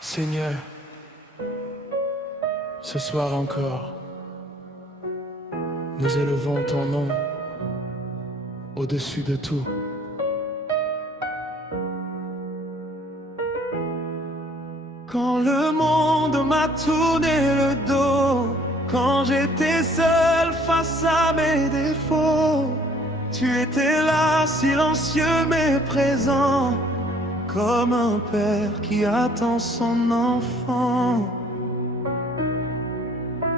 Seigneur, ce soir encore, nous élevons ton nom au-dessus de tout. Quand le monde m'a tourné le dos, quand j'étais seul face à mes défauts, tu étais là, silencieux mais présent, comme un père qui attend son enfant.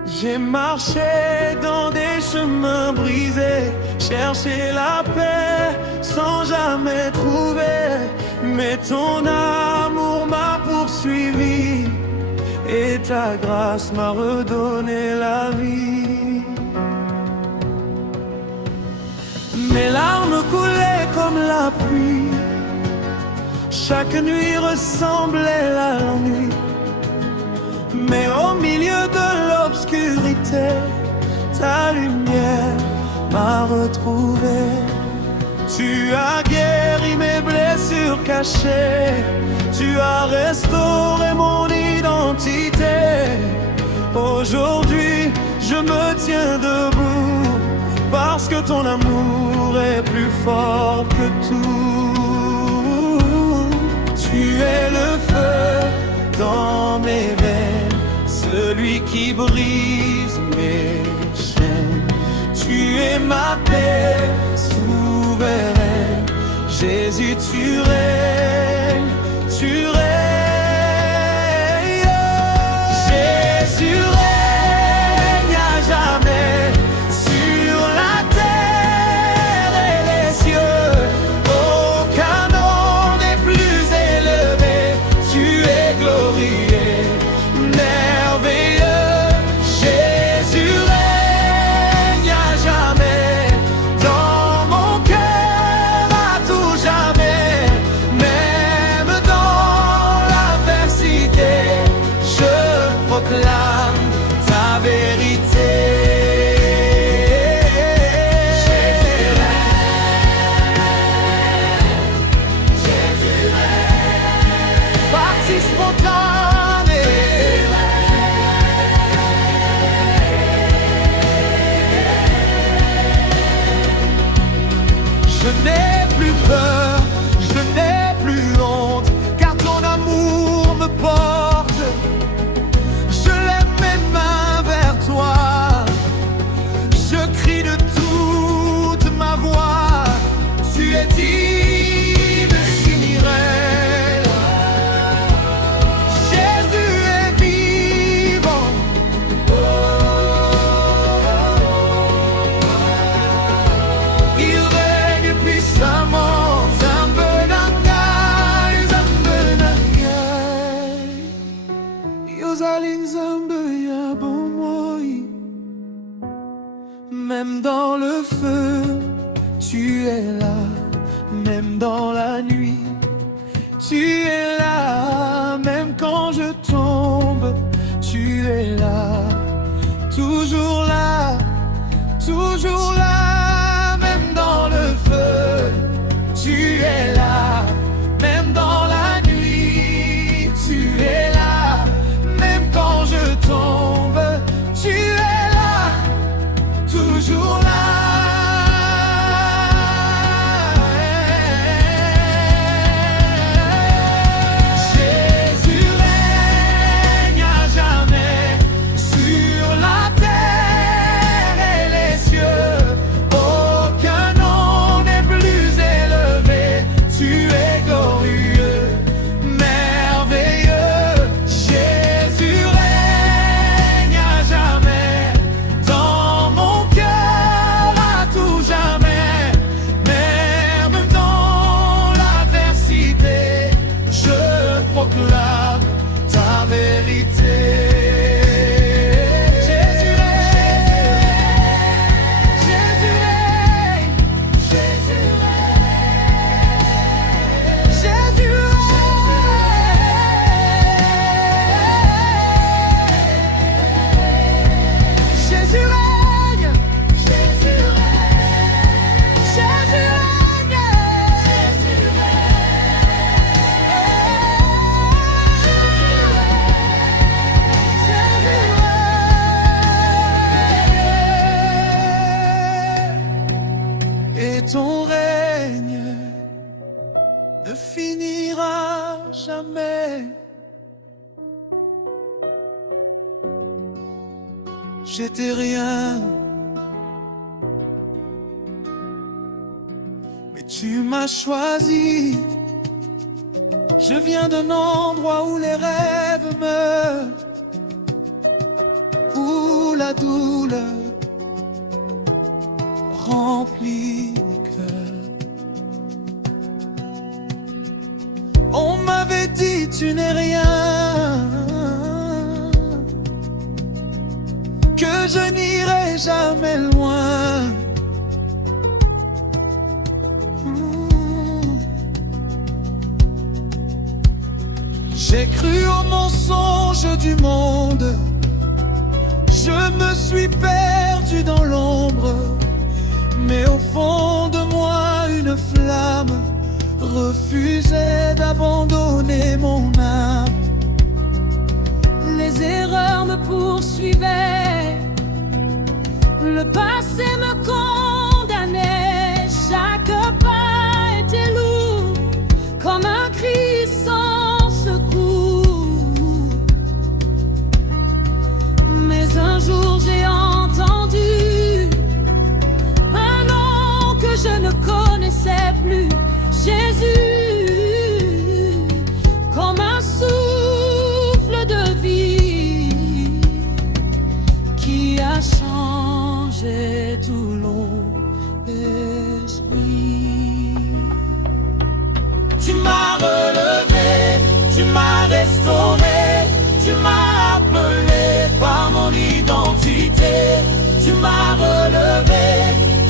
J'ai marché dans des chemins brisés, cherché la paix sans jamais trouver, mais ton amour m'a poursuivi et ta grâce m'a redonné la vie. Mes larmes coulaient comme la pluie, chaque nuit ressemblait à la nuit, mais au milieu de l'obscurité, ta lumière m'a retrouvé. Tu as guéri mes blessures cachées, tu as restauré mon identité. Aujourd'hui, je me tiens debout, parce que ton amour est plus fort que tout. Tu es le feu dans mes veines, celui qui brise mes chaînes. Tu es ma paix souveraine, Jésus, tu règnes, tu règnes. Jésus règne à jamais sur la terre et les cieux. Aucun nom n'est plus élevé, tu es glorieux, merveilleux. Jésus règne à jamais dans mon cœur, à tout jamais. Même dans l'adversité, je proclame ta vérité. Parti spontané, je n'ai plus peur, je n'ai plus honte, car ton amour me porte. Je lève mes mains vers toi, je crie de toute ma voix, tu es digne, j'irai. Jésus est vivant. Il règne puissamment. Zambenangai, Zambenangai. Yozali Nzambe ya bomoi. Même dans le feu, tu es là. Même dans la nuit, tu es là. Même quand je tombe, tu es là. Toujours là, toujours là. Même dans le feu, tu es là. Même dans la nuit, tu es là. Même quand je tombe, tu es là. Toujours là. Jésus règne à jamais sur la terre et les cieux. Aucun nom n'est plus élevé, tu es glorieux, merveilleux. Jésus règne à jamais dans mon cœur, à tout jamais. Même dans l'adversité, je proclame ta vérité. Jésus règne, Jésus règne, Jésus règne, Jésus règne, Jésus règne, Jésus règne, Jésus règne, Jésus règne. n'ira jamais. J'étais rien, mais tu m'as choisi. Je viens d'un endroit où les rêves meurent, où la douleur remplit mes cœurs. On m'avait dit tu n'es rien, que je n'irai jamais loin. J'ai cru aux mensonges du monde, je me suis perdu dans l'ombre, mais au fond de moi une flamme refusait d'abandonner mon âme. Les erreurs me poursuivaient, le passé me condamnait. Chaque pas était lourd, comme un cri sans secours. Mais un jour j'ai entendu un nom que je ne connaissais plus, Jésus, comme un souffle de vie qui a changé tout l'eau d'esprit. Tu m'as relevé, tu m'as restauré, tu m'as appelé par mon identité. Tu m'as relevé,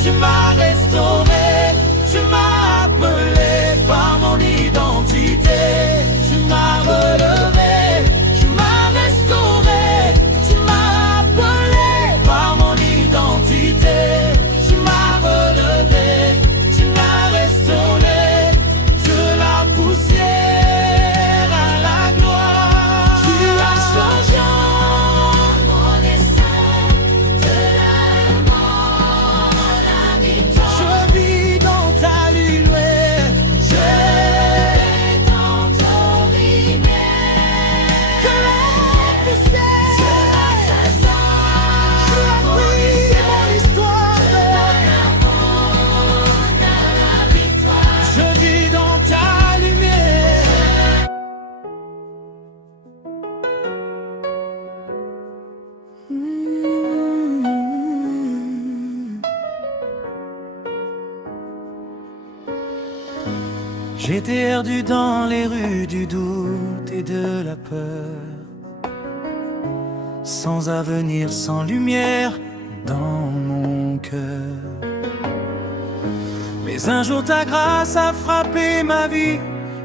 tu m'as restauré, tu m'as appelé par mon identité. Tu m'as relevé, tu m'as restauré, tu m'as appelé par mon identité. Tu m'as relevé, tu m'as restauré, de la poussière à la gloire. Tu as changé mon destin, de la mort à la victoire. Je vis dans ta lumière, je vis dans ton lumière. Que la poussière, je la présente, je vis mon histoire, de la mort à la victoire. Je vis dans ta lumière. J'étais perdu dans les rues du doute et de la peur, sans avenir, sans lumière dans mon cœur. Mais un jour ta grâce a frappé ma vie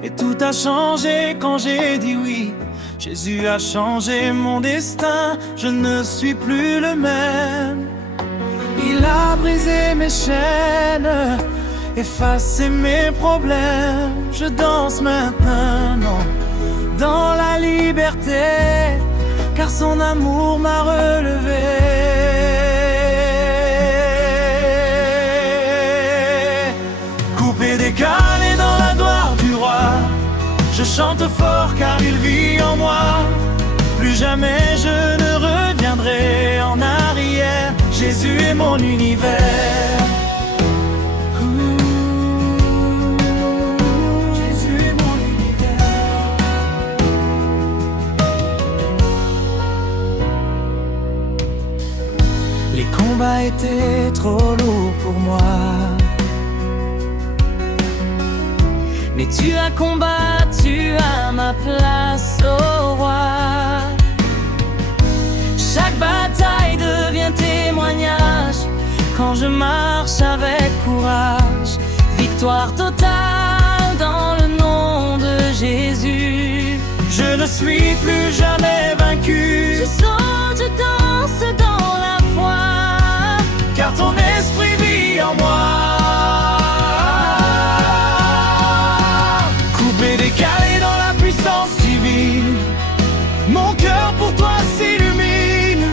et tout a changé quand j'ai dit oui. Jésus a changé mon destin, je ne suis plus le même. Il a brisé mes chaînes, effacé mes problèmes. Je danse maintenant dans la liberté, car son amour m'a relevé. Coupé, décalé dans la gloire du roi, je chante fort car il vit en moi. Plus jamais je ne reviendrai en arrière. Jésus est mon univers. Jésus est mon univers. Les combats étaient trop lourds pour moi, Mais tu as combattu à ma place, ô roi. Chaque bataille devient témoignage quand je marche avec courage. Victoire totale dans le nom de Jésus. Je ne suis plus jamais vaincu. Je saute, je danse dans la foi, car ton esprit vit en moi. Coupé, décalé dans la puissance divine, mon cœur pour toi s'illumine.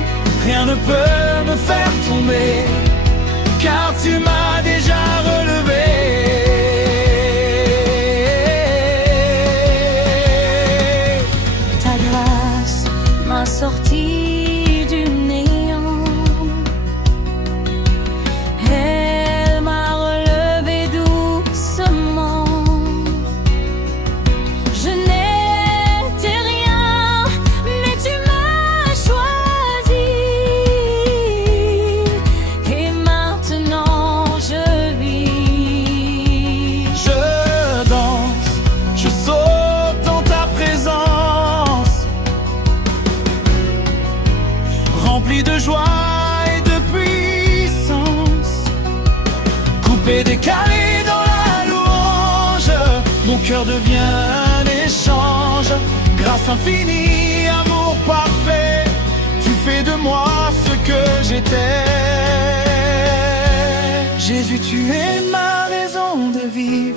Rien ne peut me faire tomber, car tu m'as déjà relevé. cœur devient un échange. Grâce infinie, amour parfait, tu fais de moi ce que j'étais. Jésus, tu es ma raison de vivre.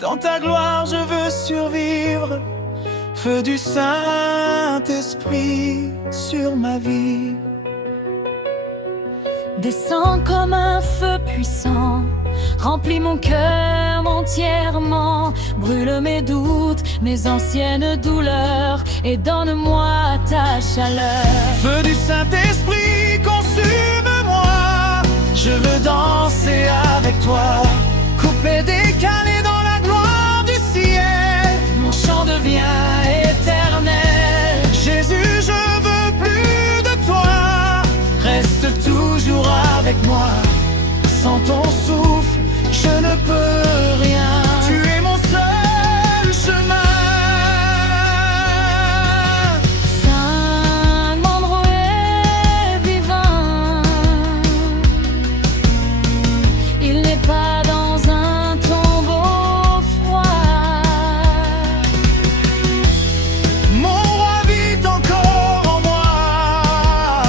Dans ta gloire, je veux survivre. Feu du Saint-Esprit sur ma vie. Descends comme un feu puissant, remplis mon cœur entièrement, brûle mes doutes, mes anciennes douleurs, et donne-moi ta chaleur. Feu du Saint-Esprit, consume-moi, je veux danser avec toi. Coupé, décalé dans la gloire du ciel, mon chant devient éternel. Jésus, je veux plus de toi, reste toujours avec moi. Sans ton souffle, je ne peux rien. Tu es mon seul chemin. Saint Mandro est vivant. Il n'est pas dans un tombeau froid. Mon roi vit encore en moi.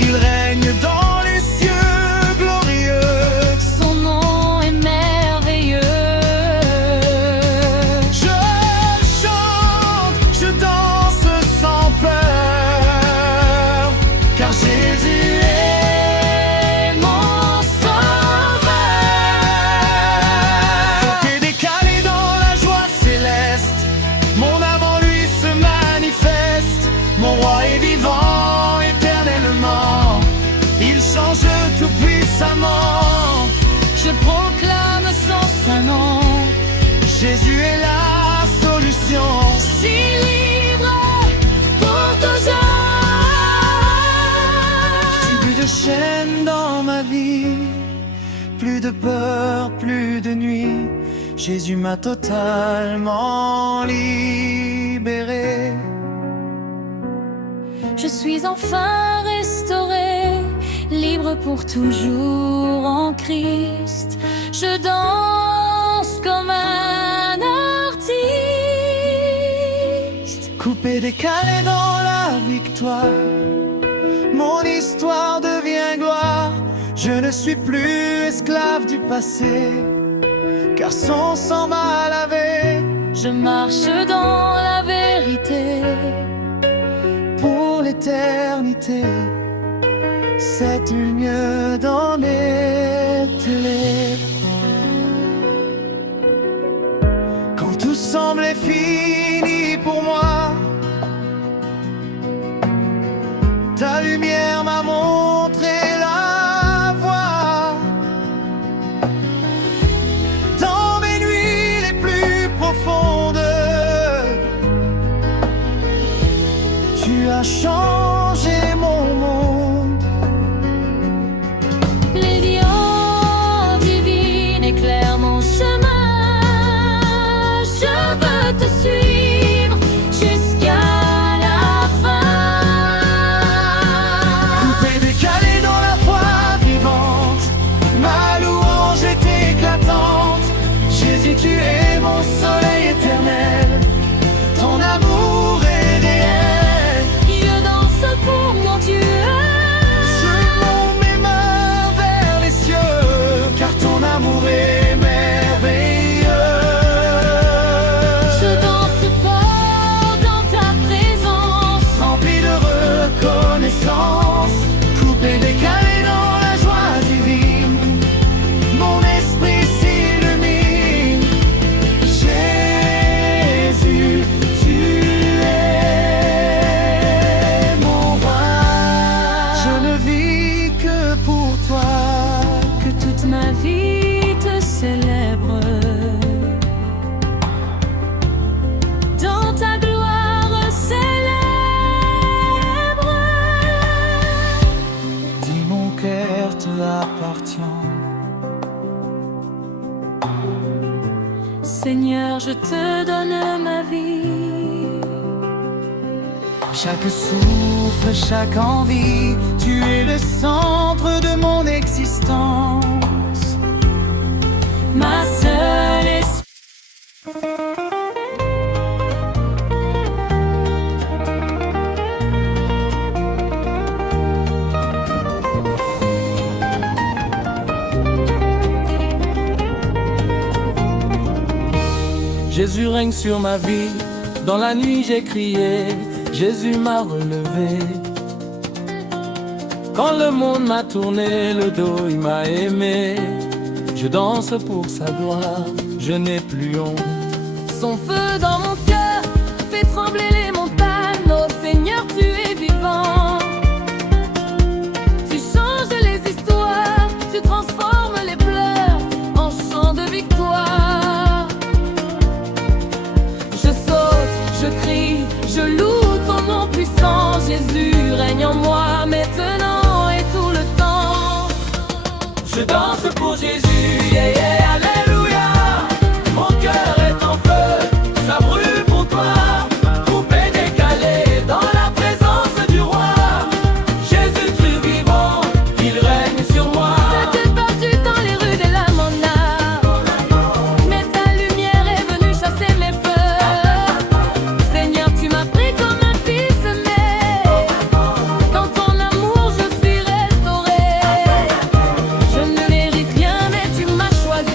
Il règne dans les cieux glorieux. Son nom est merveilleux. Je chante, je danse sans peur, car Jésus est mon sauveur. T'es décalé dans la joie céleste, mon âme en lui se manifeste. Mon roi est vivant éternellement, il change tout puissamment. Je proclame son saint nom. Jésus est la solution. Si libre pour toujours. Plus de chaînes dans ma vie, plus de peur, plus de nuit. Jésus m'a totalement libéré. Je suis enfin restauré, libre pour toujours en Christ. Je danse comme un artiste. Coupé, décalé dans la victoire, mon histoire devient gloire. Je ne suis plus esclave du passé, car son sang m'a lavé. Je marche dans la vérité. Pour l'éternité, cette lumière dans mes ténèbres. Quand tout semblait fini pour moi, ta lumière m'a montré la voie. Dans mes nuits les plus profondes, tu as changé mon monde. Les lions divines éclairent mon chemin. Je veux te suivre jusqu'à la fin. Coupé, décalé dans la foi vivante, ma louange est éclatante. Jésus, tu es mon soleil éternel, ton amour est réel. Je danse pour mon Dieu. Je monte mes mains vers les cieux, car ton amour est merveilleux. Je danse fort dans ta présence. Rempli de reconnaissance, coupé, décalé dans la joie divine, mon esprit s'illumine. Jésus, tu es mon roi. Je ne vis que pour toi, Que toute ma vie te célèbre. Dans ta gloire célèbre. dis mon cœur te appartient. Seigneur, je te donne ma vie. Chaque souffle, chaque envie, tu es le centre de mon existence. Ma seule Jésus règne sur ma vie, dans la nuit j'ai crié, Jésus m'a relevé. Quand le monde m'a tourné le dos, il m'a aimé. Je danse pour sa gloire, je n'ai plus honte. Son feu dans mon cœur fait trembler les montagnes. Oh Seigneur, tu es vivant. Tu changes les histoires, tu transformes les pleurs en chants de victoire. Je saute, je crie, je loue ton nom puissant. Jésus règne en moi maintenant et tout le temps. Je danse pour Jésus, yeah, yeah, alléluia. Mon cœur est en feu, ça brûle pour toi. Coupé, décalé, dans la présence du roi. Jésus-Christ vivant, il règne sur moi. Je t'ai perdu dans les rues de la Mona, mais ta lumière est venue chasser mes peurs. Seigneur, tu m'as pris comme un fils aimé. Dans ton amour, je suis restauré. Je ne mérite rien, mais tu m'as choisi.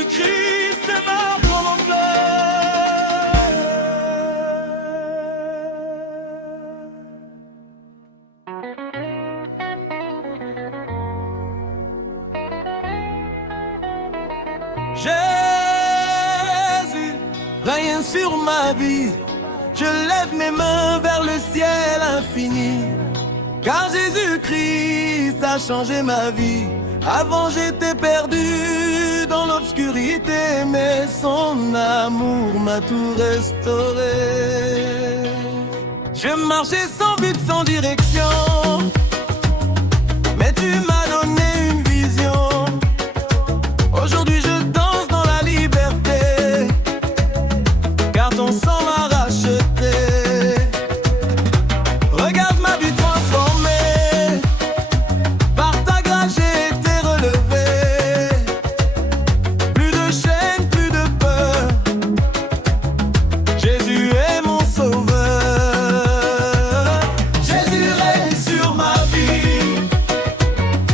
Jésus-Christ est mort pour mon cœur. Jésus, règne sur ma vie. Je lève mes mains vers le ciel infini. Car Jésus-Christ a changé ma vie. Avant j'étais perdu dans l'obscurité, mais son amour m'a tout restauré. Je marchais sans but, sans direction, mais tu m'as donné une vision. Aujourd'hui je danse dans la liberté, car ton sang m'a racheté. Regarde ma vie transformée, par ta grâce j'ai été relevé. Plus de chaînes, plus de peur, Jésus est mon sauveur. Jésus règne sur ma vie,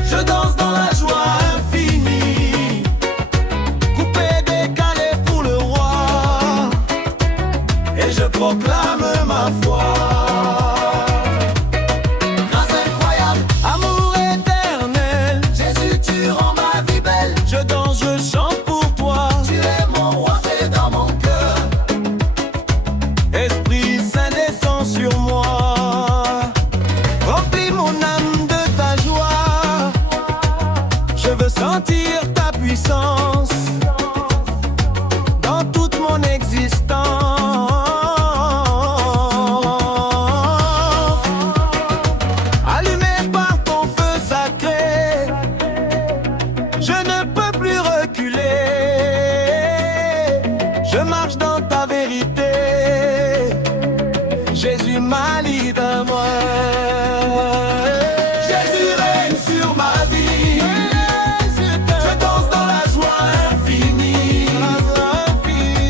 je danse dans la joie infinie. Coupé, décalé pour le roi, et je proclame ma foi. Grâce incroyable, amour éternel, Jésus tu rends ma vie belle. Je danse, je chante pour toi, tu es mon roi fait dans mon cœur. Esprit Saint descend sur moi, remplis mon âme de ta joie. Je veux sentir ta puissance dans toute mon existence. Allumé par ton feu sacré, je ne peux plus reculer. Je marche dans ta vérité, Jésus m'a libre moi. Jésus règne sur ma vie, je danse dans la joie infinie.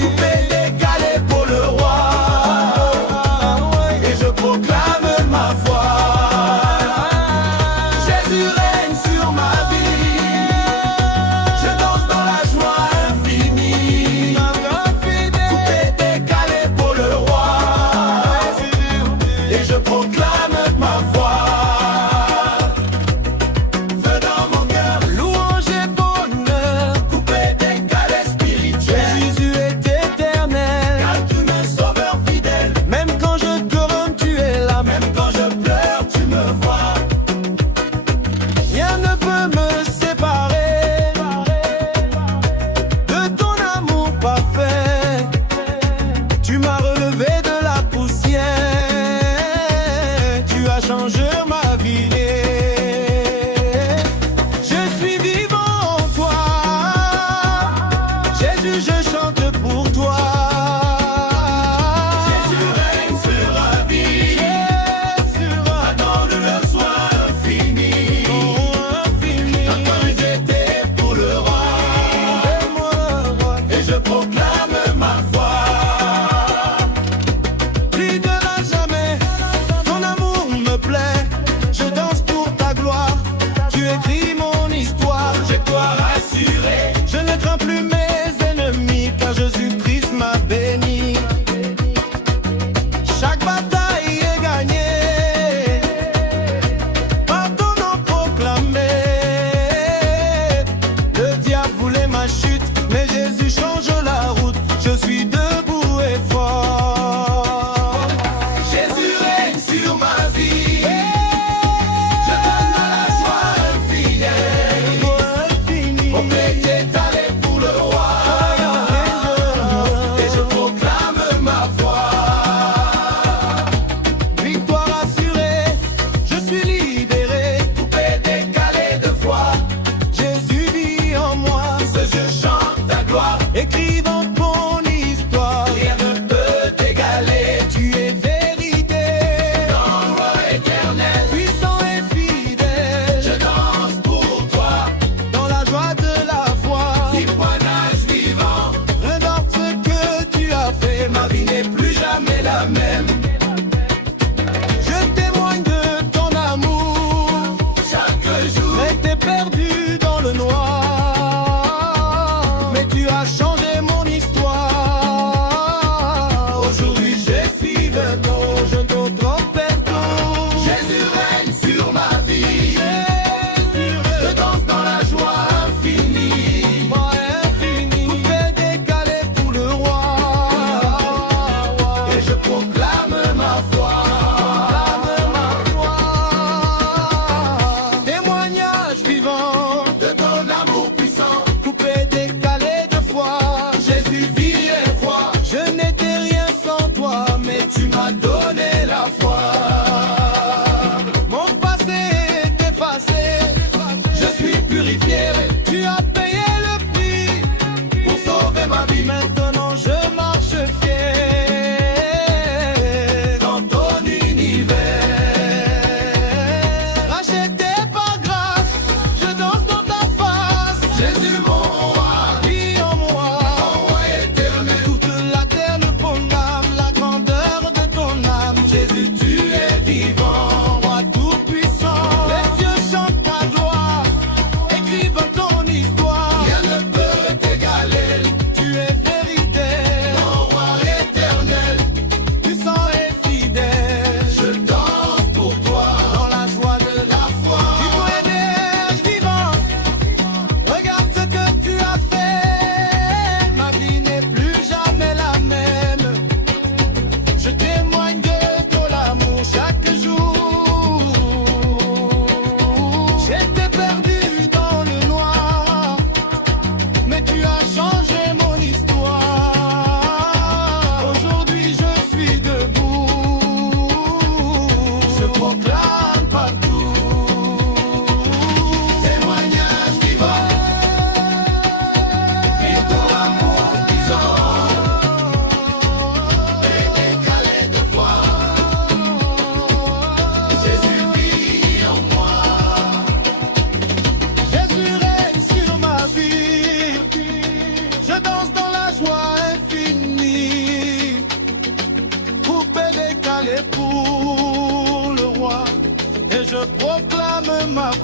Coupé, décalé pour le roi, et je proclame ma foi. Jésus règne sur ma vie,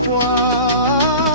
foi.